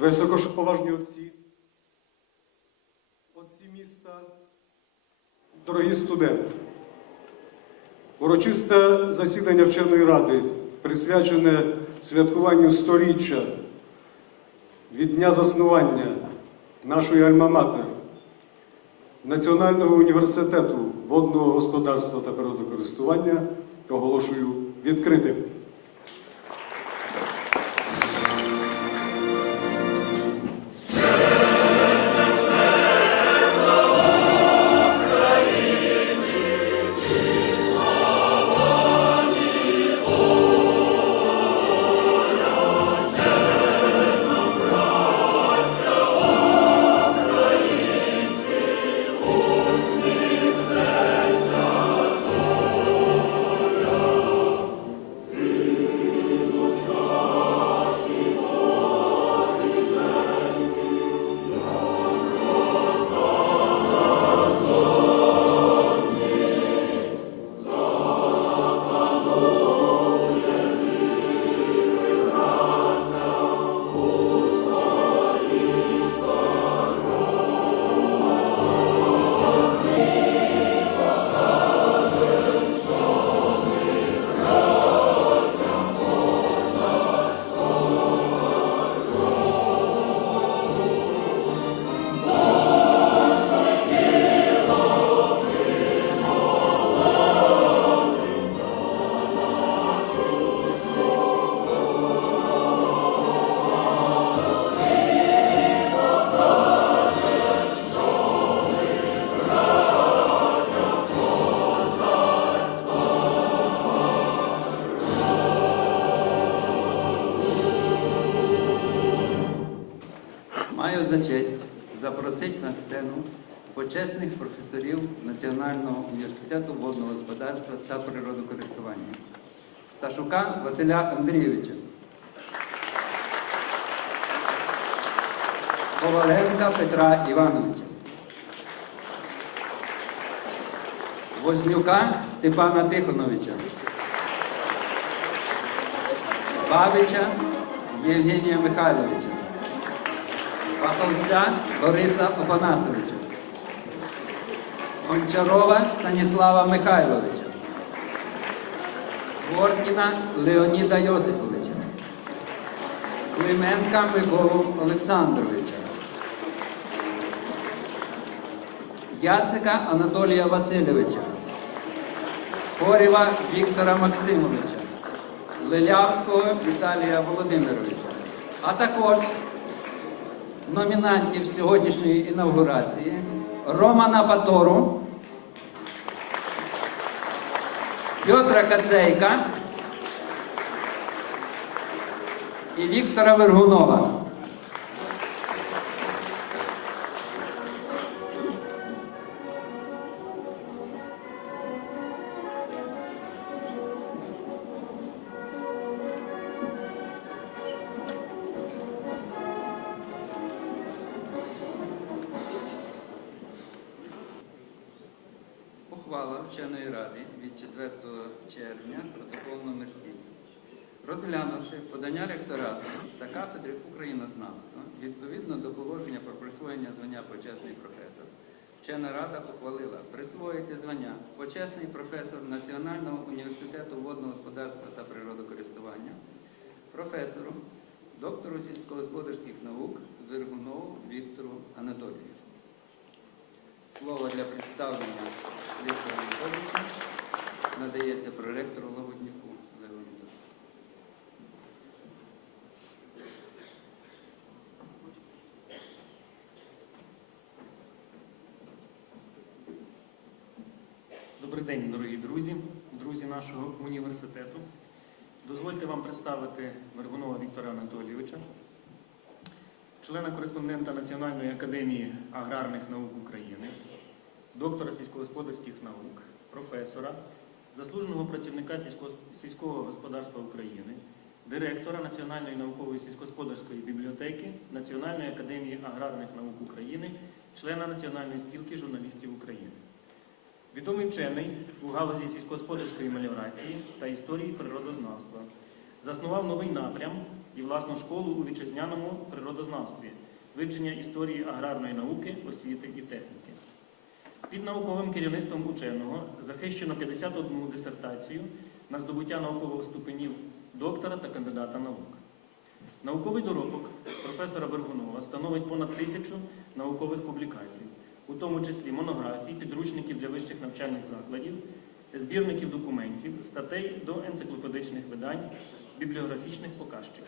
високоповажні отці, отці міста, дорогі студенти. Урочисте засідання вченої ради, присвячене святкуванню сторіччя від дня заснування нашої Альма-Матер, Національного університету водного господарства та природокористування, оголошую відкритим. Запросити на сцену почесних професорів Національного університету водного господарства та природокористування. Сташука Василя Андрійовича, Коваленка Петра Івановича, Вознюка Степана Тихоновича, Бабича Євгенія Михайловича. Фаховця Бориса Опанасовича, Гончарова Станіслава Михайловича, Горкіна Леоніда Йосиповича, Клименка Миколу Олександровича, Яцика Анатолія Васильовича, Хорєва Віктора Максимовича, Лилявського Віталія Володимировича, а також номінантів сьогоднішньої інавгурації Романа Патору, Петра Кацейка і Віктора Вергунова. Вченої ради від 4 червня, протокол номер 7. Розглянувши подання ректорату та кафедри українознавства відповідно до положення про присвоєння звання почесний професор, вчена рада ухвалила присвоїти звання почесний професор Національного університету водного господарства та природокористування, професору, доктору сільськогосподарських наук Вергунову Віктору Анатолійовичу. Слово для представлення Віктора Анатолійовича надається проректору Лагодніку Леоніду. Добрий день, дорогі друзі, друзі нашого університету. Дозвольте вам представити Вергунова Віктора Анатолійовича, члена кореспондента Національної академії аграрних наук України, доктора сільськогосподарських наук, професора, заслуженого працівника сільського господарства України, директора Національної наукової сільськогосподарської бібліотеки Національної академії аграрних наук України, члена Національної спілки журналістів України. Відомий вчений у галузі сільськогосподарської меліорації та історії природознавства. Заснував новий напрям і власну школу у вітчизняному природознавстві, вивчення історії аграрної науки, освіти і техніки. Під науковим керівництвом ученого захищено 51 дисертацію на здобуття наукових ступенів доктора та кандидата наук. Науковий доробок професора Бергунова становить понад тисячу наукових публікацій, у тому числі монографій, підручників для вищих навчальних закладів, збірників документів, статей до енциклопедичних видань, бібліографічних показчиків.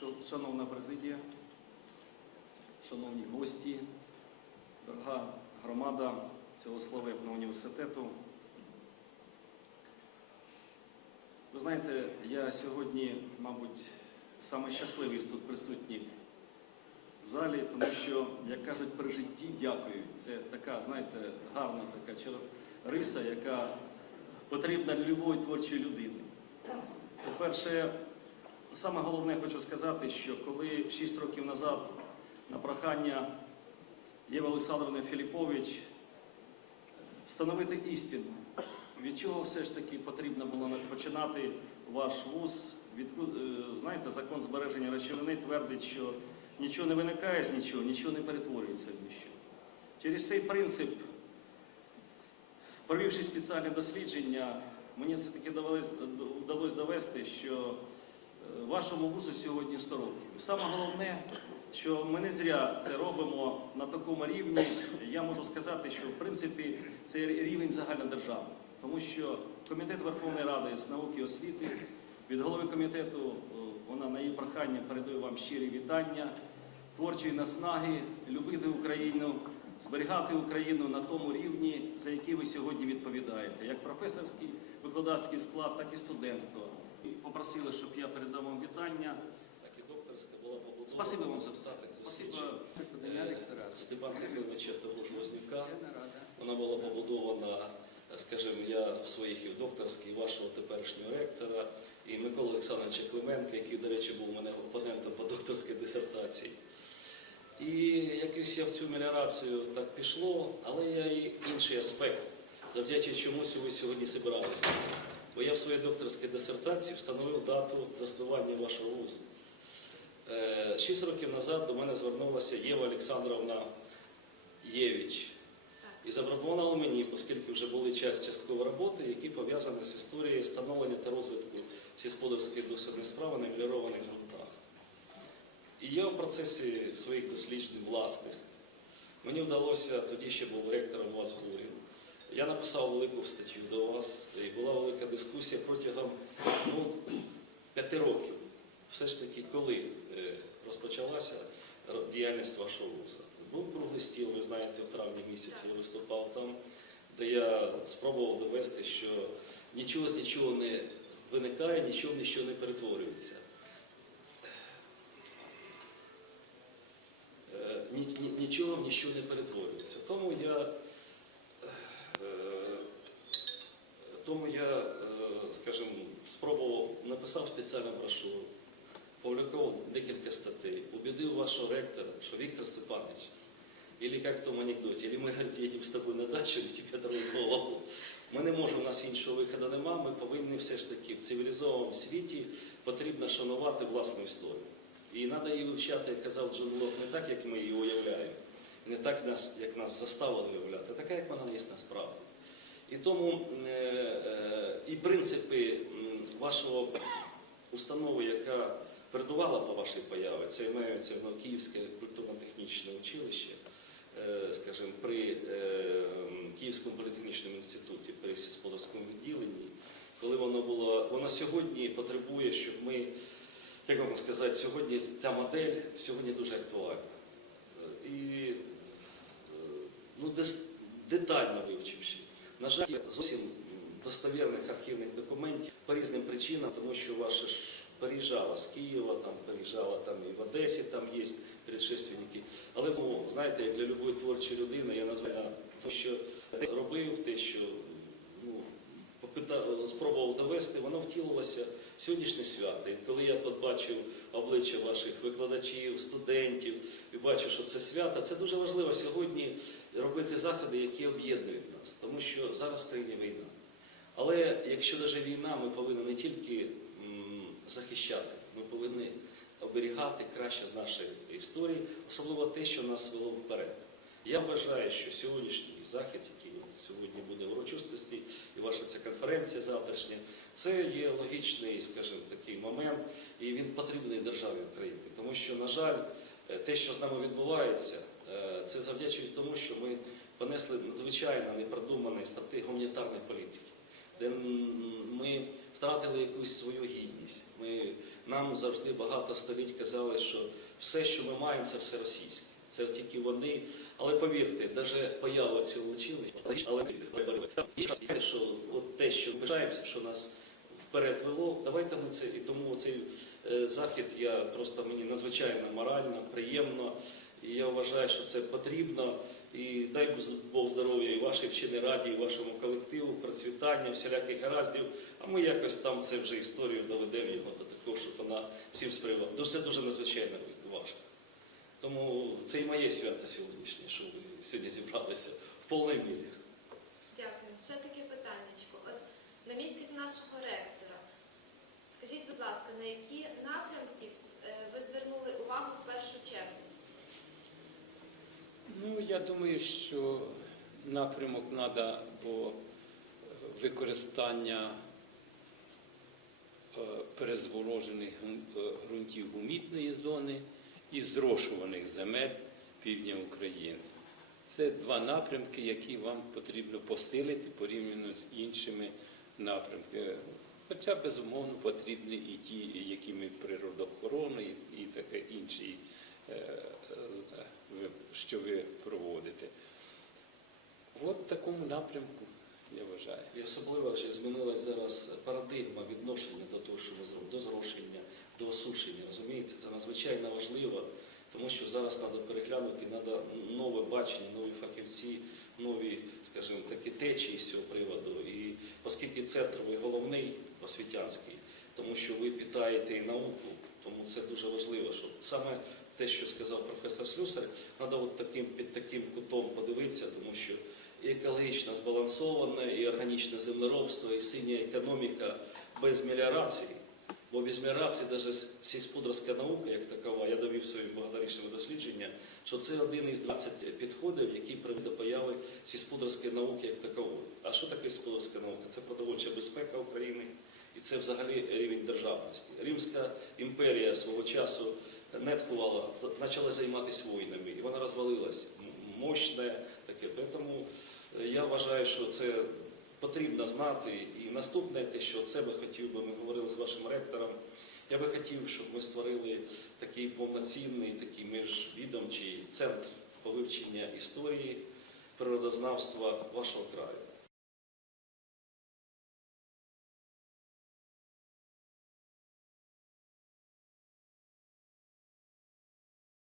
Шановна президія, шановні гості, дорога громада цього славетного університету. Ви знаєте, я сьогодні, мабуть, з тут присутніх в залі, тому що, як кажуть, при житті дякують. Це така, знаєте, гарна така риса, яка потрібна для любої творчої людини. По-перше, Саме головне хочу сказати, що коли 6 років назад на прохання Єви Олександровни Філіпович встановити істину, від чого все ж таки потрібно було починати ваш вуз, від, знаєте, закон збереження речовини твердить, що нічого не виникає з нічого, нічого не перетворюється в ніщо. Через цей принцип, провівши спеціальне дослідження, мені все-таки вдалося довести, що Е, Вашому вузу сьогодні 100 років. І Саме головне, що ми не зря це робимо на такому рівні. Я можу сказати, що в принципі це рівень загальнодержавний, тому що комітет Верховної Ради з науки і освіти від голови комітету вона на її прохання передає вам щирі вітання, творчої наснаги, любити Україну, зберігати Україну на тому рівні, за який ви сьогодні відповідаєте, як професорський викладацький склад, так і студентство. Попросили, щоб я передав вам вітання. Так і докторська була побудована. Спасибо вам за все. Спасибо. Степана того ж Вознюка. Вона була побудована, скажімо, я в своїх і в докторській, і вашого теперішнього ректора, і Микола Олександровича Клименка, який, до речі, був у мене опонентом по докторській дисертації. І якось я в цю меліорацію так пішло, але я і інший аспект, завдячуючи чомусь ви сьогодні зібралися. Бо я в своїй докторській дисертації встановив дату заснування вашого вузу. Е, Шість років назад до мене звернулася Єва Олександровна Євіч і запропонувала мені, оскільки вже були час часткової роботи, які пов'язані з історією становлення та розвитку сільськогосподарської дослідної справи на меліорованих ґрунтах. І я в процесі своїх досліджень власних, мені вдалося, тоді ще був ректором у вас Гурін, я написав велику статтю до вас, і була велика дискусія протягом ну, п'яти років. Все ж таки, коли е, розпочалася діяльність вашого вуза. Був круглий стіл, ви знаєте, в травні місяці я виступав там, де я спробував довести, що нічого з нічого не виникає, нічого нічого не перетворюється. Е, ні- ні- Нічого в нічого не перетворюється. Тому я Тому я, е, скажімо, спробував, написав спеціальну брошуру, публікував декілька статей, убедив вашого ректора, що Віктор Степанович, или як в тому анекдоті, или ми їдемо з тобою на дачу, или тебе дали голову. Ми не можемо, у нас іншого виходу нема, ми повинні все ж таки в цивілізованому світі потрібно шанувати власну історію. І треба її вивчати, як казав Джон Лок, не так, як ми її уявляємо, не так, як нас заставили уявляти, а така, як вона є насправді. І тому е, е, і принципи вашого установи, яка передувала по вашій появі, це мається Київське культурно-технічне училище, е, скажімо, при Київському політехнічному інституті, при сільськогосподарському відділенні, коли воно було, воно сьогодні потребує, щоб ми, як вам сказати, сьогодні ця модель сьогодні дуже актуальна. І ну, детально вивчивши На жаль, зовсім достовірних архівних документів по різним причинам, тому що ваша ж переїжджала з Києва, там переїжджала там і в Одесі, там є предшественники. Але ну, знаєте, як для любої творчої людини, я назваю те, що робив, те, що ну, попита- спробував довести, воно втілилося в сьогоднішнє свято. І коли я побачив обличчя ваших викладачів, студентів, і бачу, що це свято, це дуже важливо сьогодні робити заходи, які об'єднують нас, тому що зараз в країні війна. Але якщо навіть війна, ми повинні не тільки захищати, ми повинні оберігати краще з нашої історії, особливо те, що нас вело вперед. Я вважаю, що сьогоднішній захід, який сьогодні буде в урочистості, і ваша ця конференція завтрашня, це є логічний, скажімо, такий момент, і він потрібний державі України. Тому що, на жаль, те, що з нами відбувається, е, це завдячує тому, що ми понесли надзвичайно непродуманий стратегії гуманітарної політики, де ми втратили якусь свою гідність. Ми, нам завжди багато століть казали, що все, що ми маємо, це все російське. Це тільки вони. Але повірте, навіть поява цього училища, але що от те, що ми пишаємося, що нас вперед вело, давайте ми це. І тому цей е, захід я просто мені надзвичайно морально, приємно. І я вважаю, що це потрібно. І дай Бог здоров'я і вашій вченій раді, і вашому колективу, процвітання, всіляких гараздів. А ми якось там це вже історію доведемо його до такого, щоб вона всім сприймала. Це дуже надзвичайно важко. Тому це і моє свято сьогоднішнє, що ви сьогодні зібралися в повній мірі. Дякую. Ще таке питаннячко. На місці нашого ректора, скажіть, будь ласка, на які напрямки е, ви звернули увагу в першу чергу? Ну, я думаю, що напрямок треба, бо використання е, перезворожених е, ґрунтів гумітної зони і зрошуваних земель півдня України. Це два напрямки, які вам потрібно посилити порівняно з іншими напрямками. Хоча, безумовно, потрібні і ті, які ми природоохорони, і, таке е, е, ви- що ви проводите. От такому напрямку, я вважаю. І особливо що змінилась зараз парадигма відношення до того, що ми зробимо, до зрошення, до осушення. Розумієте, це надзвичайно важливо, тому що зараз треба переглянути, треба нове бачення, нові фахівці, нові, скажімо, такі течії з цього приводу. І оскільки центр ви головний освітянський, тому що ви питаєте і науку, тому це дуже важливо, що саме те, що сказав професор Слюсар, треба от таким під таким кутом подивитися, тому що і екологічно збалансоване, і органічне землеробство, і синя економіка без меліорації. Бо без меліорації навіть сільськогосподарська наука, як такова, я довів своїм багаторічними дослідженням, що це один із 20 підходів, які приведе до появи сільськогосподарської науки як такової. А що таке сільськогосподарська наука? Це продовольча безпека України, і це взагалі рівень державності. Римська імперія свого часу нетхувала, почала займатися війнами, і вона розвалилась. Мощне таке. Тому е, я вважаю, що це потрібно знати. І наступне, те, що це би хотів би, ми говорили з вашим ректором. Я би хотів, щоб ми створили такий повноцінний, такий міжвідомчий центр по вивченню історії, природознавства вашого краю.